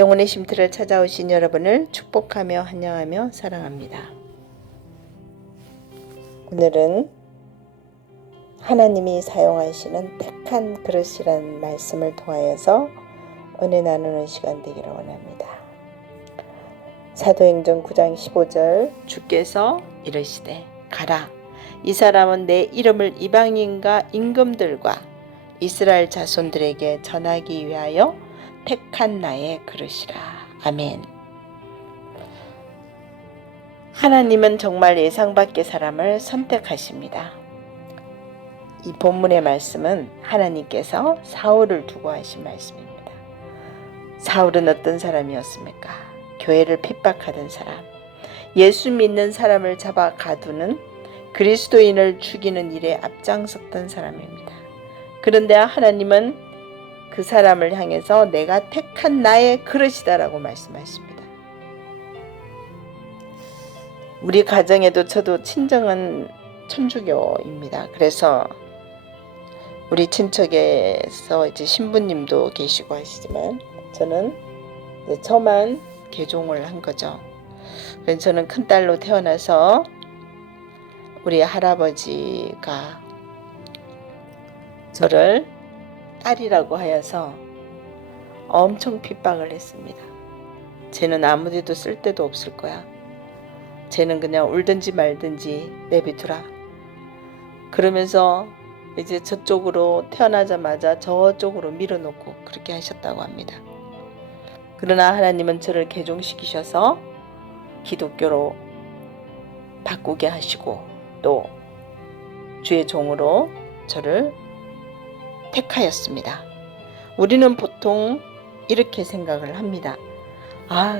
영혼의 쉼터를 찾아오신 여러분을 축복하며 환영하며 사랑합니다. 오늘은 하나님이 사용하시는 택한 그릇이라는 말씀을 통하여서 은혜 나누는 시간 되기를 원합니다. 사도행전 9장 15절 주께서 이르시되 가라, 이 사람은 내 이름을 이방인과 임금들과 이스라엘 자손들에게 전하기 위하여 택한 나의 그릇이라. 아멘. 하나님은 정말 예상 밖의 사람을 선택하십니다. 이 본문의 말씀은 하나님께서 사울을 두고 하신 말씀입니다. 사울은 어떤 사람이었습니까? 교회를 핍박하던 사람, 예수 믿는 사람을 잡아 가두는 그리스도인을 죽이는 일에 앞장섰던 사람입니다. 그런데 하나님은 그 사람을 향해서 내가 택한 나의 그릇이다라고 말씀하십니다. 우리 가정에도 저도 친정은 천주교입니다. 그래서 우리 친척에서 이제 신부님도 계시고 하시지만 저는 저만 개종을 한 거죠. 그래서 저는 큰딸로 태어나서 우리 할아버지가 저를 딸이라고 하여서 엄청 핍박을 했습니다. 쟤는 아무데도 쓸 데도 없을 거야. 쟤는 그냥 울든지 말든지 내비두라. 그러면서 이제 저쪽으로 태어나자마자 저쪽으로 밀어놓고 그렇게 하셨다고 합니다. 그러나 하나님은 저를 개종시키셔서 기독교로 바꾸게 하시고 또 주의 종으로 저를 택하였습니다. 우리는 보통 이렇게 생각을 합니다.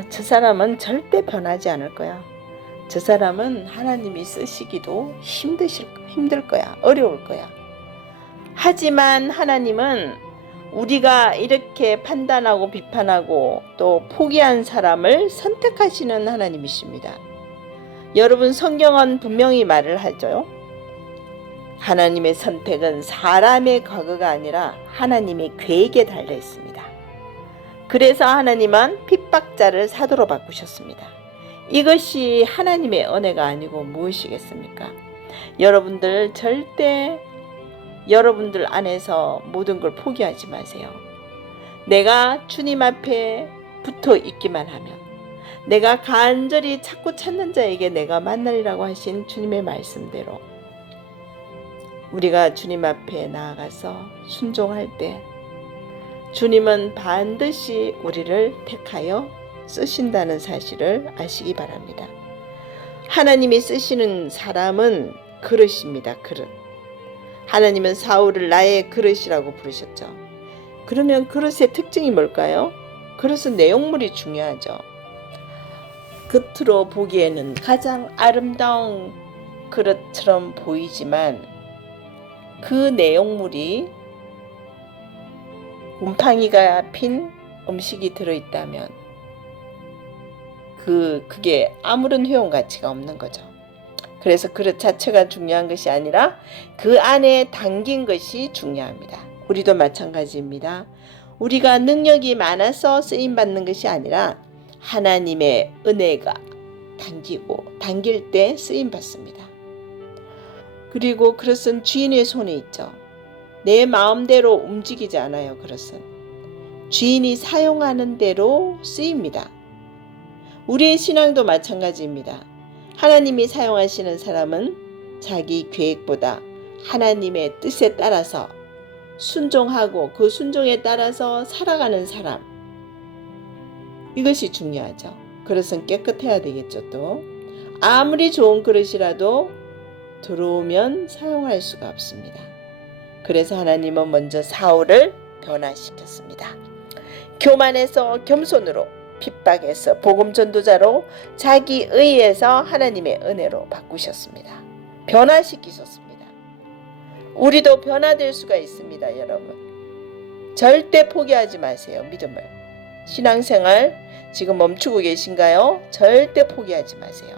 저 사람은 절대 변하지 않을 거야. 저 사람은 하나님이 쓰시기도 힘들 거야. 어려울 거야. 하지만 하나님은 우리가 이렇게 판단하고 비판하고 또 포기한 사람을 선택하시는 하나님이십니다. 여러분, 성경은 분명히 말을 하죠. 하나님의 선택은 사람의 과거가 아니라 하나님의 계획에 달려 있습니다. 그래서 하나님은 핍박자를 사도로 바꾸셨습니다. 이것이 하나님의 은혜가 아니고 무엇이겠습니까? 여러분들 절대 여러분들 안에서 모든 걸 포기하지 마세요. 내가 주님 앞에 붙어 있기만 하면, 내가 간절히 찾고 찾는 자에게 내가 만나리라고 하신 주님의 말씀대로 우리가 주님 앞에 나아가서 순종할 때 주님은 반드시 우리를 택하여 쓰신다는 사실을 아시기 바랍니다. 하나님이 쓰시는 사람은 그릇입니다. 그릇. 하나님은 사울을 나의 그릇이라고 부르셨죠. 그러면 그릇의 특징이 뭘까요? 그릇은 내용물이 중요하죠. 겉으로 보기에는 가장 아름다운 그릇처럼 보이지만 그 내용물이 곰팡이가 핀 음식이 들어있다면 그게 아무런 효용 가치가 없는 거죠. 그래서 그릇 자체가 중요한 것이 아니라 그 안에 담긴 것이 중요합니다. 우리도 마찬가지입니다. 우리가 능력이 많아서 쓰임받는 것이 아니라 하나님의 은혜가 담길 때 쓰임받습니다. 그리고 그릇은 주인의 손에 있죠. 내 마음대로 움직이지 않아요. 그릇은 주인이 사용하는 대로 쓰입니다. 우리의 신앙도 마찬가지입니다. 하나님이 사용하시는 사람은 자기 계획보다 하나님의 뜻에 따라서 순종하고 그 순종에 따라서 살아가는 사람, 이것이 중요하죠. 그릇은 깨끗해야 되겠죠. 또 아무리 좋은 그릇이라도 들어오면 사용할 수가 없습니다. 그래서 하나님은 먼저 사울을 변화시켰습니다. 교만해서 겸손으로, 핍박해서 복음 전도자로, 자기 의에서 하나님의 은혜로 바꾸셨습니다. 변화시키셨습니다. 우리도 변화될 수가 있습니다. 여러분, 절대 포기하지 마세요. 믿음을. 신앙생활 지금 멈추고 계신가요? 절대 포기하지 마세요.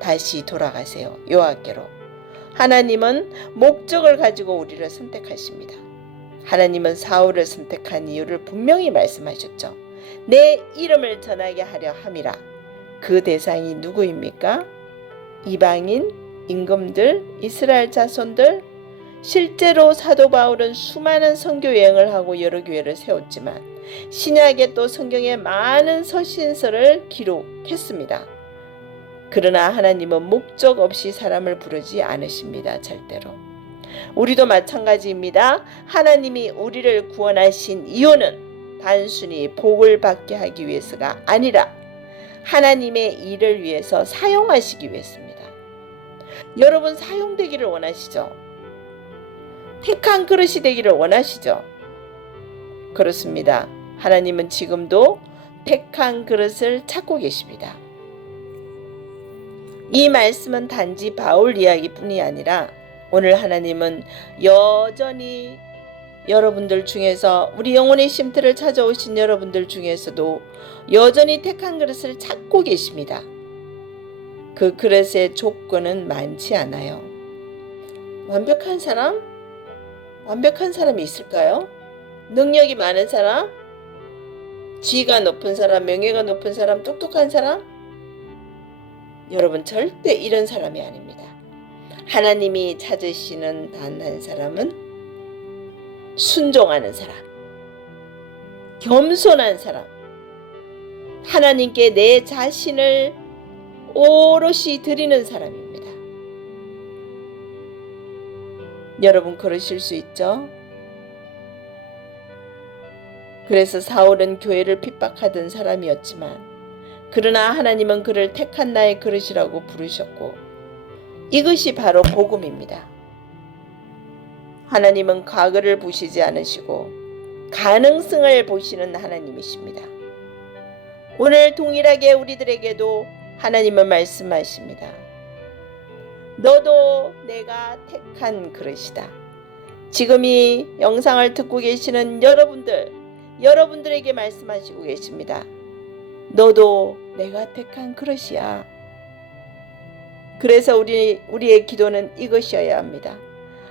다시 돌아가세요. 여호와께로. 하나님은 목적을 가지고 우리를 선택하십니다. 하나님은 사울을 선택한 이유를 분명히 말씀하셨죠. 내 이름을 전하게 하려 함이라. 그 대상이 누구입니까? 이방인, 임금들, 이스라엘 자손들. 실제로 사도 바울은 수많은 선교 여행을 하고 여러 교회를 세웠지만 신약에 또 성경에 많은 서신서를 기록했습니다. 그러나 하나님은 목적 없이 사람을 부르지 않으십니다. 절대로. 우리도 마찬가지입니다. 하나님이 우리를 구원하신 이유는 단순히 복을 받게 하기 위해서가 아니라 하나님의 일을 위해서 사용하시기 위해서입니다. 여러분 사용되기를 원하시죠? 택한 그릇이 되기를 원하시죠? 그렇습니다. 하나님은 지금도 택한 그릇을 찾고 계십니다. 이 말씀은 단지 바울 이야기뿐이 아니라 오늘 하나님은 여전히 여러분들 중에서 우리 영혼의 쉼터를 찾아오신 여러분들 중에서도 여전히 택한 그릇을 찾고 계십니다. 그 그릇의 조건은 많지 않아요. 완벽한 사람? 완벽한 사람이 있을까요? 능력이 많은 사람? 지위가 높은 사람, 명예가 높은 사람, 똑똑한 사람? 여러분 절대 이런 사람이 아닙니다. 하나님이 찾으시는 단 한 사람은 순종하는 사람, 겸손한 사람, 하나님께 내 자신을 오롯이 드리는 사람입니다. 여러분 그러실 수 있죠? 그래서 사울은 교회를 핍박하던 사람이었지만 그러나 하나님은 그를 택한 나의 그릇이라고 부르셨고 이것이 바로 복음입니다. 하나님은 과거를 보시지 않으시고 가능성을 보시는 하나님이십니다. 오늘 동일하게 우리들에게도 하나님은 말씀하십니다. 너도 내가 택한 그릇이다. 지금 이 영상을 듣고 계시는 여러분들에게 말씀하시고 계십니다. 너도 내가 택한 그릇이야. 그래서 우리의 기도는 이것이어야 합니다.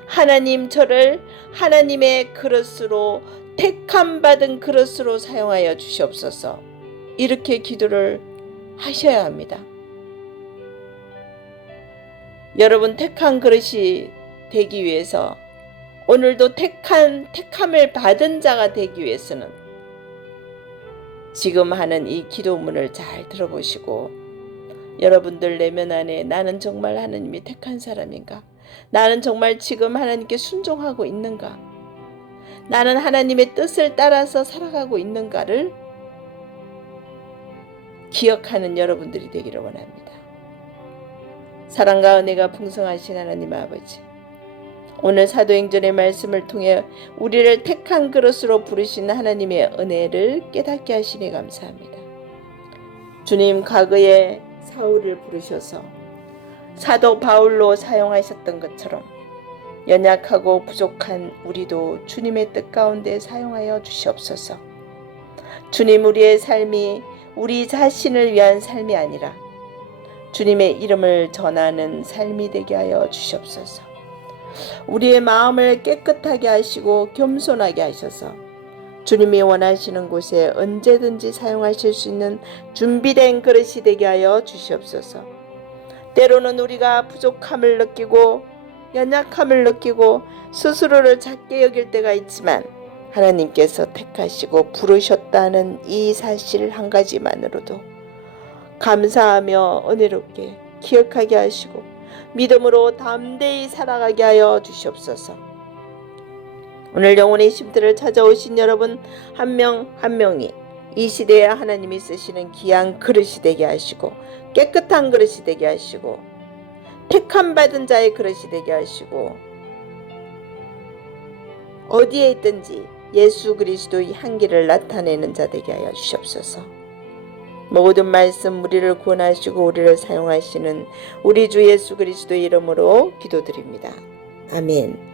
하나님 저를 하나님의 그릇으로 택함 받은 그릇으로 사용하여 주시옵소서. 이렇게 기도를 하셔야 합니다. 여러분 택한 그릇이 되기 위해서 오늘도 택함을 받은 자가 되기 위해서는 지금 하는 이 기도문을 잘 들어보시고 여러분들 내면 안에 나는 정말 하나님이 택한 사람인가? 나는 정말 지금 하나님께 순종하고 있는가? 나는 하나님의 뜻을 따라서 살아가고 있는가를 기억하는 여러분들이 되기를 원합니다. 사랑과 은혜가 풍성하신 하나님 아버지, 오늘 사도행전의 말씀을 통해 우리를 택한 그릇으로 부르신 하나님의 은혜를 깨닫게 하시니 감사합니다. 주님 과거에 사울을 부르셔서 사도 바울로 사용하셨던 것처럼 연약하고 부족한 우리도 주님의 뜻 가운데 사용하여 주시옵소서. 주님 우리의 삶이 우리 자신을 위한 삶이 아니라 주님의 이름을 전하는 삶이 되게 하여 주시옵소서. 우리의 마음을 깨끗하게 하시고 겸손하게 하셔서 주님이 원하시는 곳에 언제든지 사용하실 수 있는 준비된 그릇이 되게 하여 주시옵소서. 때로는 우리가 부족함을 느끼고 연약함을 느끼고 스스로를 작게 여길 때가 있지만 하나님께서 택하시고 부르셨다는 이 사실 한 가지만으로도 감사하며 은혜롭게 기억하게 하시고 믿음으로 담대히 살아가게 하여 주시옵소서. 오늘 영혼의 쉼터를 찾아오신 여러분 한 명 한 명이 이 시대에 하나님이 쓰시는 귀한 그릇이 되게 하시고 깨끗한 그릇이 되게 하시고 택함 받은 자의 그릇이 되게 하시고 어디에 있든지 예수 그리스도의 향기를 나타내는 자 되게 하여 주시옵소서. 모든 말씀 우리를 구원하시고 우리를 사용하시는 우리 주 예수 그리스도의 이름으로 기도드립니다. 아멘.